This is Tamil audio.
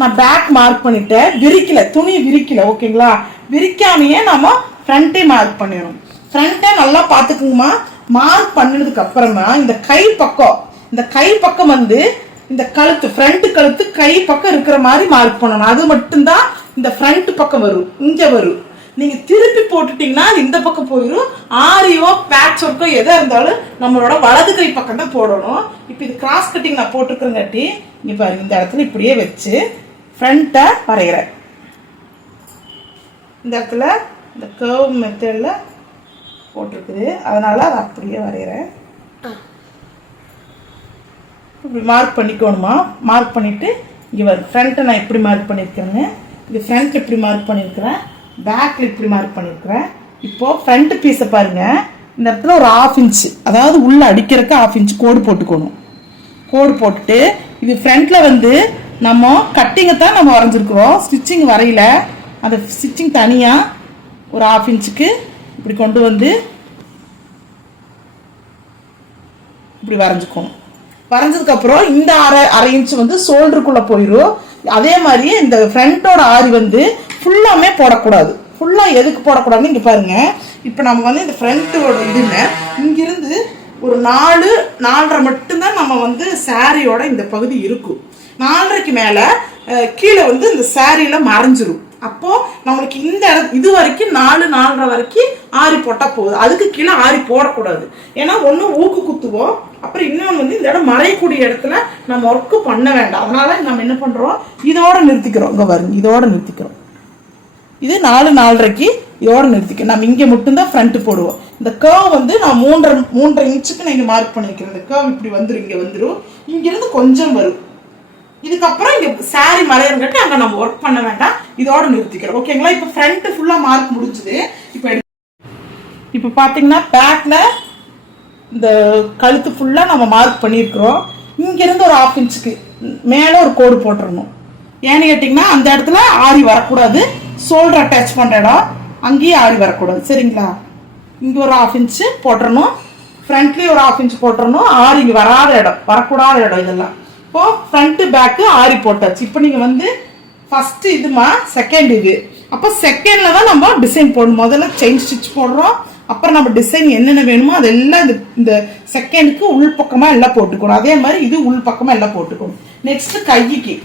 நான் பேக் மார்க் பண்ணிட்டேன், விரிக்கல, துணி விரிக்கல. ஓகேங்களா? விரிக்காமையே நம்ம ஃப்ரண்ட்டே மார்க் பண்ணிடணும். ஃப்ரண்ட்டை நல்லா பார்த்துக்குங்கம்மா. மார்க் பண்ணினதுக்கு அப்புறமா இந்த கை பக்கம் வந்து இந்த கழுத்து, ஃப்ரண்ட் கழுத்து கை பக்கம் இருக்கிற மாதிரி மார்க் பண்ணணும். அது மட்டும்தான் இந்த ஃப்ரண்ட் பக்கம் வரும், இங்க வரும். நீங்க திருப்பி போட்டுட்டீங்கன்னா இந்த பக்கம் போயிடும். ஆரியோ பேட்ச் ஒர்க்கோ எதா இருந்தாலும் நம்மளோட வலது கை பக்கம் தான் போடணும். இப்போ இது கிராஸ் கட்டிங் நான் போட்டுக்கிறேங்காட்டி இங்க பாருங்க, இந்த இடத்துல இப்படியே வச்சு ஃப்ரண்ட்டை வரைகிறேன். இந்த இடத்துல இந்த கர்வ் மெத்தடில் போட்டிருக்குது, அதனால அதை அப்படியே வரைகிறேன். இப்படி மார்க் பண்ணிக்கணுமா. மார்க் பண்ணிவிட்டு இங்கே வரும் ஃப்ரண்ட்டை நான் எப்படி மார்க் பண்ணியிருக்கேன்னு, இது ஃப்ரண்ட் எப்படி மார்க் பண்ணியிருக்கிறேன், பேக்கில் இப்படி மார்க் பண்ணியிருக்கிறேன். இப்போது ஃப்ரண்ட் பீஸை பாருங்கள், இந்த இடத்துல ஒரு 1/2 இன்ச்சு, அதாவது உள்ளே அடிக்கிறதுக்கு 1/2 இன்ச்சு கோடு போட்டுக்கணும். கோடு போட்டுட்டு இது ஃப்ரண்ட்டில் வந்து நம்ம கட்டிங்கை தான் நம்ம வரைஞ்சிருக்கிறோம், ஸ்டிச்சிங் வரையில. அந்த ஸ்டிச்சிங் தனியாக ஒரு 1/2 இன்ச்சுக்கு இப்படி கொண்டு வந்து இப்படி வரைஞ்சிக்கணும். வரைஞ்சதுக்கப்புறம் இந்த அரை இன்ச்சு வந்து ஷோல்டருக்குள்ளே போயிடும். அதே மாதிரியே இந்த ஃப்ரண்ட்டோட ஆரி வந்து ஃபுல்லாமே போடக்கூடாது. ஃபுல்லாக எதுக்கு போடக்கூடாதுன்னு இங்கே பாருங்கள். இப்போ நம்ம வந்து இந்த ஃப்ரண்ட்டோட இதுன்னு இங்கிருந்து ஒரு 4-4.5 மட்டும்தான் நம்ம வந்து சாரியோட இந்த பகுதி இருக்கும். 4.5க்கு மேலே கீழே வந்து இந்த சாரியில் மறைஞ்சிரும். அப்போ நம்மளுக்கு இந்த இது வரைக்கும் 4-4.5 வரைக்கும் ஆரி போட்டால் போகுது. அதுக்கு கீழே ஆரி போடக்கூடாது. ஏன்னா ஒன்று ஊக்கு குத்துவோம், அப்புறம் இன்னொன்று வந்து இந்த இடம் மறையக்கூடிய இடத்துல நம்ம ஒர்க்கு பண்ண வேண்டாம். அதனால நம்ம என்ன பண்ணுறோம், இதோட நிறுத்திக்கிறோம். இங்கே பாருங்க, இதோட நிறுத்திக்கிறோம். இது 4-4.5க்கு இதோட நிறுத்திக்கிறோம். நம்ம இங்கே மட்டும்தான் ஃப்ரண்ட் போடுவோம். இந்த கர்வ் வந்து நான் 3.5 இன்ச்சுக்கு நான் இங்கே மார்க் பண்ணிக்கிறேன். இந்த கர்வ் இப்படி வந்துடும், இங்கே வந்துடும், இங்கிருந்து கொஞ்சம் வரும். இதுக்கப்புறம் இங்கே சாரி மறையறங்காட்டி அங்கே நம்ம ஒர்க் பண்ண வேண்டாம், இதோட நிறுத்திக்கிறோம். ஓகேங்களா? இப்போ ஃப்ரண்ட் ஃபுல்லாக மார்க் முடிச்சுது. இப்போ பார்த்தீங்கன்னா பேக்கில் இந்த கழுத்து ஃபுல்லாக நம்ம மார்க் பண்ணியிருக்கிறோம். இங்கேருந்து ஒரு 1/2 இன்ச்சுக்கு மேலே ஒரு கோடு போட்டுடணும். ஏன்னு கேட்டிங்கன்னா அந்த இடத்துல ஆரி வரக்கூடாது. ஷோல்டர் அட்டாச் பண்ணுற இடம் அங்கேயே ஆரி வரக்கூடாது. சரிங்களா? இங்கே ஒரு 1/2 இன்ச்சு போட்டுறணும், ஃப்ரண்ட்லேயே ஒரு 1/2 இன்ச்சு போட்டுறணும். ஆரி இங்கே வராத இடம், வரக்கூடாத இடம் இதெல்லாம். இப்போ ஃப்ரண்ட் பேக்கு ஆரி போட்டாச்சு. இப்போ நீங்கள் வந்து ஃபர்ஸ்ட் இதுமா, செகண்ட் இது. அப்போ செகண்ட்ல தான் நம்ம டிசைன் போடணும். முதல்ல செயின் ஸ்டிச் போடுறோம், அப்புறம் நம்ம டிசைன் என்னென்ன வேணுமோ அதெல்லாம் இந்த செகண்டுக்கு உள் பக்கமாக எல்லாம் போட்டுக்கணும். அதே மாதிரி இது உள் பக்கமாக எல்லாம் போட்டுக்கணும். நெக்ஸ்ட் கைக்கு